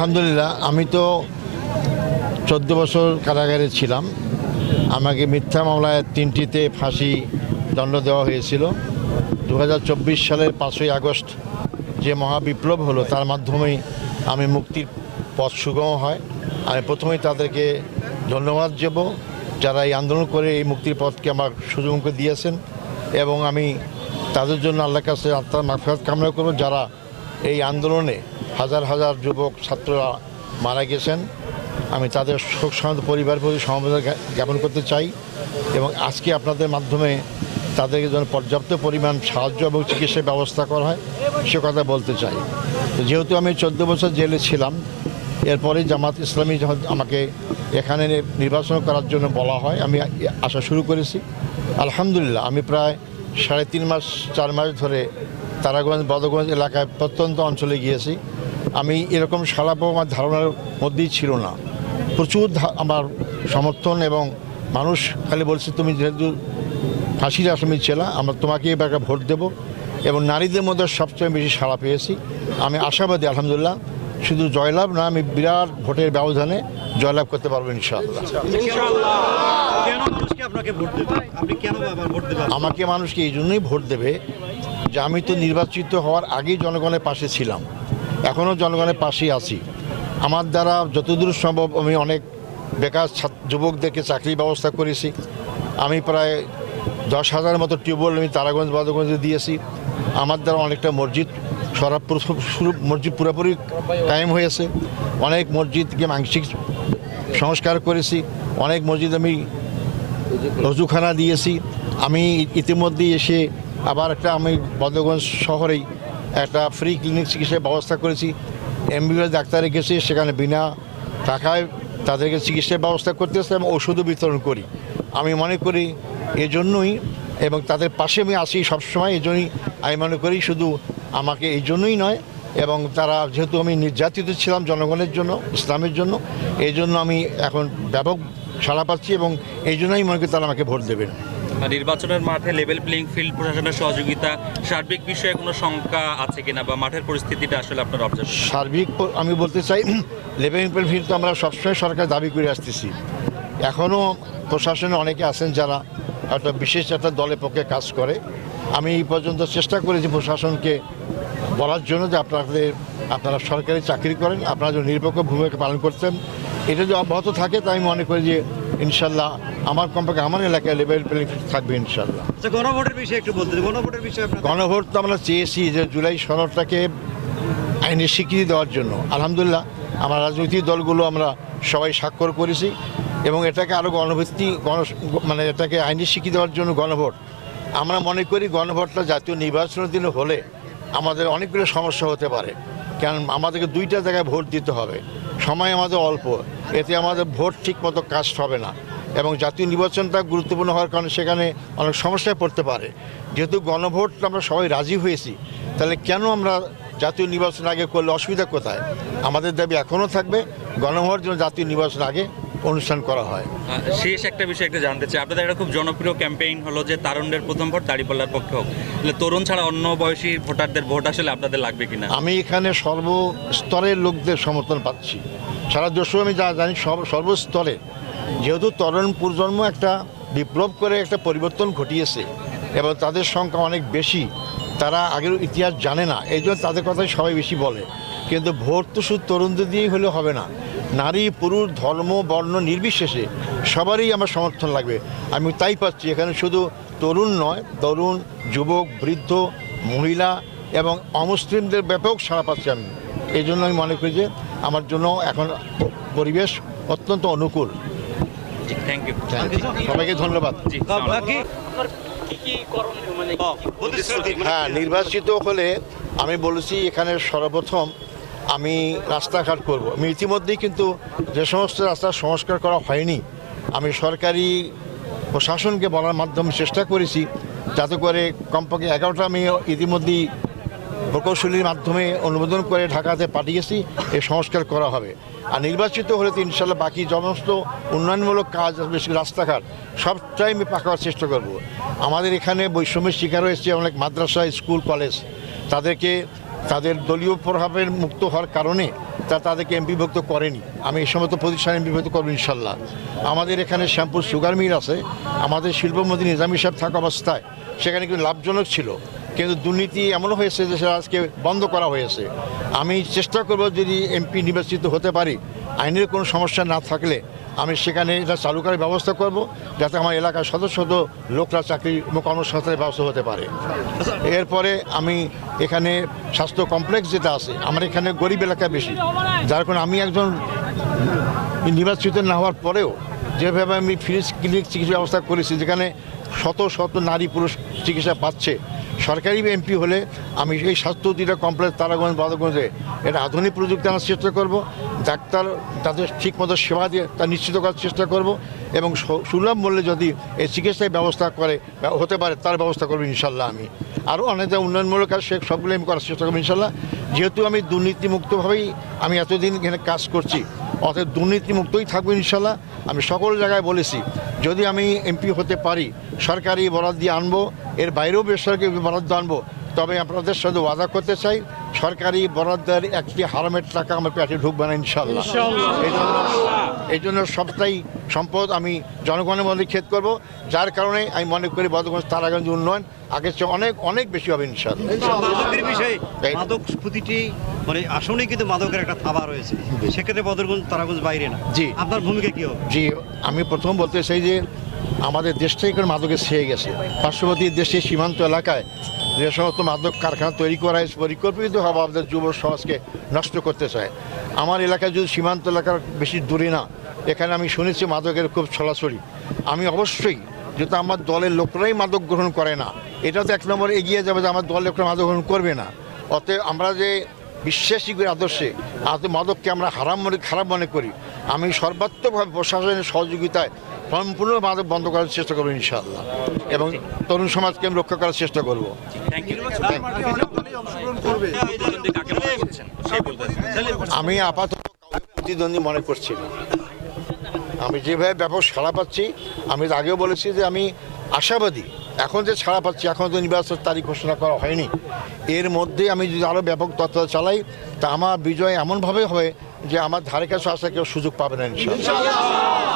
আলহামদুলিল্লাহ, আমি তো চোদ্দ বছর কারাগারে ছিলাম। আমাকে মিথ্যা মামলায় তিনটিতে ফাঁসি দণ্ড দেওয়া হয়েছিল। দু হাজার চব্বিশ সালের পাঁচই আগস্ট যে মহাবিপ্লব হলো, তার মাধ্যমেই আমি মুক্তির পথ সুগম হয়। আমি প্রথমেই তাদেরকে ধন্যবাদ দেব, যারা এই আন্দোলন করে এই মুক্তির পথকে আমার সুযোগ দিয়েছেন। এবং আমি তাদের জন্য আল্লাহর কাছে আত্মার মাফাত কামনা করব, যারা এই আন্দোলনে হাজার হাজার যুবক, ছাত্ররা মারা গেছেন। আমি তাদের শোক সন্ত পরিবার প্রতি সমবেদনা জ্ঞা- জ্ঞাপন করতে চাই এবং আজকে আপনাদের মাধ্যমে তাদেরকে যেন পর্যাপ্ত পরিমাণ সাহায্য এবং চিকিৎসার ব্যবস্থা করা হয়, সে কথা বলতে চাই। যেহেতু আমি চোদ্দ বছর জেলে ছিলাম, এরপরে জামাত ইসলামী আমাকে এখানে নির্বাচন করার জন্য বলা হয়, আমি আসা শুরু করেছি। আলহামদুলিল্লাহ, আমি প্রায় সাড়ে তিন মাস, চার মাস ধরে তারাগঞ্জ বদগঞ্জ এলাকায় প্রত্যন্ত অঞ্চলে গিয়েছি। আমি এরকম সারা আমার ধারণার মধ্যেই ছিল না। প্রচুর আমার সমর্থন এবং মানুষ খালি বলছে তুমি যেহেতু ফাঁসির আসামি ছেলা আমরা তোমাকে এবার ভোট দেব। এবং নারীদের মধ্যে সবচেয়ে বেশি সাড়া পেয়েছি। আমি আশাবাদী আলহামদুলিল্লাহ শুধু জয়লাভ না আমি বিরাট ভোটের ব্যবধানে জয়লাভ করতে পারব ইনশাআল্লাহ। আমাকে মানুষকে এই জন্যই ভোট দেবে যে আমি তো নির্বাচিত হওয়ার আগেই জনগণের পাশে ছিলাম। এখনও জনগণের পাশেই আছি। আমার দ্বারা যতদূর সম্ভব আমি অনেক বেকার যুবকদেরকে চাকরির ব্যবস্থা করেছি। আমি প্রায় দশ হাজার মতো টিউবওয়েল আমি তারাগঞ্জ, বাদগঞ্জে দিয়েছি। আমার দ্বারা অনেকটা মসজিদ সরাব শুরু মসজিদ পুরোপুরি কায়েম হয়েছে। অনেক মসজিদকে আংশিক সংস্কার করেছি। অনেক মসজিদ আমি রজুখানা দিয়েছি। আমি ইতিমধ্যেই এসে আবার একটা আমি বদগঞ্জ শহরেই একটা ফ্রি ক্লিনিক চিকিৎসার ব্যবস্থা করেছি। এমবিবিএস ডাক্তার রেখেছি সেখানে বিনা টাকায় তাদেরকে চিকিৎসার ব্যবস্থা করতে করতেছে এবং ওষুধও বিতরণ করি। আমি মনে করি এজন্যই এবং তাদের পাশে আমি আসি সবসময় এই জন্যই আমি মনে করি শুধু আমাকে এই জন্যই নয় এবং তারা যেহেতু আমি নির্যাতিত ছিলাম জনগণের জন্য, ইসলামের জন্য এই জন্য আমি এখন ব্যাপক সাড়া পাচ্ছি এবং এই জন্যই মনে করি তারা আমাকে ভোট দেবেন। নির্বাচনের মাঠে লেভেল প্লেইং ফিল্ড প্রশাসনের সহযোগিতা, সার্বিক বিষয়ে কোনো শঙ্কা আছে কিনা বা মাঠের পরিস্থিতিটা আসলে আপনার অবজার্ভ সার্বিক আমি বলতে চাই লেভেল প্লেইং ফিল্ড তো আমরা সবসময় সরকার দাবি করে আসতেছি। এখনও প্রশাসনে অনেকে আছেন যারা একটা বিশেষ একটা দলের পক্ষে কাজ করে। আমি এই পর্যন্ত চেষ্টা করেছি প্রশাসনকে বলার জন্য যে আপনাদের আপনারা সরকারি চাকরি করেন, আপনারা নিরপেক্ষ ভূমিকা পালন করতেন। এটা যদি অব্যাহত থাকে তাই আমি মনে করি যে ইনশাল্লাহ আমার কমপক্ষে আমার এলাকায় লেভেল প্লেইং ফিল্ড থাকবে ইনশাল্লাহ। আচ্ছা গণভোটের বিষয়ে একটু বলতে গণভোটের বিষয়ে গণভোট তো আমরা চেয়েছি যে জুলাই সনদটাকে আইনের স্বীকৃতি দেওয়ার জন্য। আলহামদুলিল্লাহ আমার রাজনৈতিক দলগুলো আমরা সবাই স্বাক্ষর করেছি এবং এটাকে আরও গণভিত্তি গণ মানে এটাকে আইনি স্বীকৃতি দেওয়ার জন্য গণভোট। আমরা মনে করি গণভোটটা জাতীয় নির্বাচনের দিনে হলে আমাদের অনেকগুলো সমস্যা হতে পারে। কারণ আমাদেরকে দুইটা জায়গায় ভোট দিতে হবে। সময় আমাদের অল্প। এতে আমাদের ভোট ঠিকমতো কাস্ট হবে না এবং জাতীয় নির্বাচনটা গুরুত্বপূর্ণ হওয়ার কারণে সেখানে অনেক সমস্যায় পড়তে পারে। যেহেতু গণভোট আমরা সবাই রাজি হয়েছি, তাহলে কেন আমরা জাতীয় নির্বাচন আগে করলে অসুবিধা কোথায়? আমাদের দাবি এখনও থাকবে গণভোট যেন জাতীয় নির্বাচন আগে অনুষ্ঠান করা হয়। শেষ একটা বিষয় একটু জানতে চাই। আপনাদের একটা খুব জনপ্রিয় ক্যাম্পেইন হলো যে তারুণের প্রথম ভোট দাঁড়িপাল্লার পক্ষে হোক। তাহলে তরুণ ছাড়া অন্য বয়সী ভোটারদের ভোট আসলে আপনাদের লাগবে কিনা? আমি এখানে সর্বস্তরের লোকদের সমর্থন পাচ্ছি। সারা দেশে আমি যা জানি সব- সর্বস্তরে। যেহেতু তরুণ প্রজন্ম একটা বিপ্লব করে একটা পরিবর্তন ঘটিয়েছে এবং তাদের সংখ্যা অনেক বেশি তারা আগের ইতিহাস জানে না। এই জন্য তাদের কথাই সবাই বেশি বলে। কিন্তু ভোট তো শুধু তরুণদের দিয়েই হলে হবে না। নারী পুরুষ ধর্ম বর্ণ নির্বিশেষে সবারই আমার সমর্থন লাগবে। আমি তাই পাচ্ছি এখানে শুধু তরুণ নয় তরুণ যুবক বৃদ্ধ মহিলা এবং অমুসলিমদের ব্যাপক সাড়া পাচ্ছি আমি। এই জন্য আমি মনে করি যে আমার জন্য এখন পরিবেশ অত্যন্ত অনুকূল। থ্যাংক ইউ সবাইকে ধন্যবাদ। মানে- হ্যাঁ নির্বাচিত হলে আমি বলেছি এখানে সর্বপ্রথম আমি রাস্তাঘাট করব। আমি ইতিমধ্যেই কিন্তু যে সমস্ত রাস্তা সংস্কার করা হয়নি, আমি সরকারি প্রশাসনকে বলার মাধ্যমে চেষ্টা করেছি যাতে করে কমপক্ষে এগারোটা আমি ইতিমধ্যেই প্রকৌশলীর মাধ্যমে অনুমোদন করে ঢাকাতে পাঠিয়েছি এই সংস্কার করা হবে। আর নির্বাচিত হলে তো ইনশাল্লাহ বাকি সমস্ত উন্নয়নমূলক কাজ, বেশি রাস্তাঘাট, সবটাই আমি পাকার চেষ্টা করব। আমাদের এখানে বৈষম্যের শিকার হয়েছে অনেক মাদ্রাসা, স্কুল, কলেজ। তাদেরকে তাদের দলীয় প্রভাবের মুক্ত হওয়ার কারণে তা তাদেরকে এমপিভুক্ত করেনি। আমি এই সমস্ত প্রতিষ্ঠানে এমপিভুক্ত করব ইনশাল্লাহ। আমাদের এখানে শ্যাম্পুর সুগার মিল আছে, আমাদের শিল্পমন্ত্রী নিজামী সাহেব থাকা অবস্থায় সেখানে কিন্তু লাভজনক ছিল। কিন্তু দুর্নীতি এমন হয়েছে যে সেটা আজকে বন্ধ করা হয়েছে। আমি চেষ্টা করব যদি এমপি নির্বাচিত হতে পারি, আইনের কোনো সমস্যা না থাকলে আমি সেখানে এটা চালু করার ব্যবস্থা করব যাতে আমার এলাকার শত শত লোকরা চাকরি কর্মসংস্থানের ব্যবস্থা হতে পারে। এরপরে আমি এখানে স্বাস্থ্য কমপ্লেক্স যেটা আছে, আমার এখানে গরিব এলাকা বেশি। যার কারণে আমি একজন নির্বাচিত না হওয়ার পরেও যেভাবে আমি ফ্রি ক্লিনিক চিকিৎসা ব্যবস্থা করেছি, যেখানে শত শত নারী পুরুষ চিকিৎসা পাচ্ছে সরকারি এমপি হলে আমি এই স্বাস্থ্য দুইটা কমপ্লেক্স তারাগঞ্জ বাদগঞ্জে এটা আধুনিক প্রযুক্তি আনার চেষ্টা করব। ডাক্তার তাদের ঠিকমতো সেবা দিয়ে তা নিশ্চিত করার চেষ্টা করব এবং সুলভ মূল্যে যদি এই চিকিৎসায় ব্যবস্থা করে হতে পারে তার ব্যবস্থা করব ইনশাল্লাহ আমি। আরও অনেক উন্নয়নমূলক কাজ সে সবগুলো আমি করার চেষ্টা করব ইনশাল্লাহ। যেহেতু আমি দুর্নীতিমুক্তভাবেই আমি এতদিন এখানে কাজ করছি, অতএব দুর্নীতিমুক্তই থাকব ইনশাল্লাহ। আমি সকল জায়গায় বলেছি, যদি আমি এমপি হতে পারি, সরকারি বরাদ দিয়ে আনব এর বাইরেও বেসরকারি বরাদ্দ আনব। তবে আপনাদের সাথে ওয়াদা করতে চাই সরকারি বরাদ্দের একটি হারামের টাকা আমার পেটে ঢুকবে না ইনশাল্লাহ এই জন্য সবটাই সম্পদ আমি জনগণের মধ্যে ক্ষেত করব যার কারণে আমি মনে করি বদগঞ্জ তারাগঞ্জ উন্নয়ন আগের চেয়ে অনেক অনেক বেশি হবে ইনশাল্লাহ বিষয়ে মাদক প্রতিটি মানে আসলে কিন্তু মাদকের একটা থাবা রয়েছে। সেক্ষেত্রে বদরগঞ্জ তারাগঞ্জ বাইরে না। জি। আপনার ভূমিকা কি হবে? জি আমি প্রথম বলতে চাই যে আমাদের দেশটাই করে মাদকে ছেয়ে গেছে। পার্শ্ববর্তী দেশে সীমান্ত এলাকায় যে সমস্ত মাদক কারখানা তৈরি করা হয়েছে পরিকল্পিতভাবে আমাদের যুব সমাজকে নষ্ট করতে চায়। আমার এলাকায় যদি সীমান্ত এলাকার বেশি দূরে না, এখানে আমি শুনেছি মাদকের খুব ছড়াছড়ি। আমি অবশ্যই যেহেতু আমার দলের লোকরাই মাদক গ্রহণ করে না, এটা তো এক নম্বর এগিয়ে যাবে যে আমার দলের লোকরা মাদক গ্রহণ করবে না। অতএব আমরা যে বিশ্বাসী করি আদর্শে আজ মাদককে আমরা হারাম মনে খারাপ মনে করি, আমি সর্বাত্মকভাবে প্রশাসনের সহযোগিতায় সম্পূর্ণ মাদক বন্ধ করার চেষ্টা করব ইনশাআল্লাহ। এবং তরুণ সমাজকে আমি রক্ষা করার চেষ্টা করব। আমি আপাতত প্রতিদ্বন্দ্বী মনে করছি না। আমি যেভাবে ব্যাপক সাড়া পাচ্ছি আমি আগেও বলেছি যে আমি আশাবাদী। এখন যে ছাড়া পাচ্ছি এখন তো নির্বাচনের তারিখ ঘোষণা করা হয়নি। এর মধ্যে আমি যদি আরও ব্যাপক তথ্য চালাই তা আমার বিজয় এমনভাবে হবে যে আমার ধারে কাছে আসা কেউ সুযোগ পাবে না ইনশাআল্লাহ।